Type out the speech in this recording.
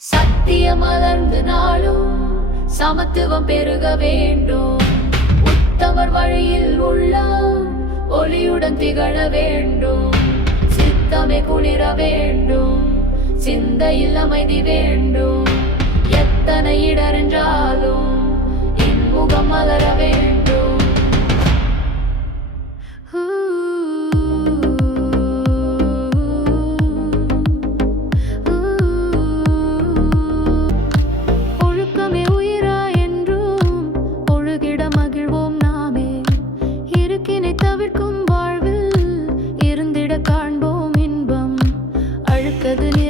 சத்தியம் மலர்ந்து நாளும் சமத்துவம் பெருக வேண்டும். உத்தமர் வழியில் உள்ள ஒளியுடன் திகழ வேண்டும். சித்தமே குளிர வேண்டும் சிந்தையில் அமைதி வேண்டும். எத்தனை இடரென்றாலும் இன்முகம் மலர வேண்டும். suddenly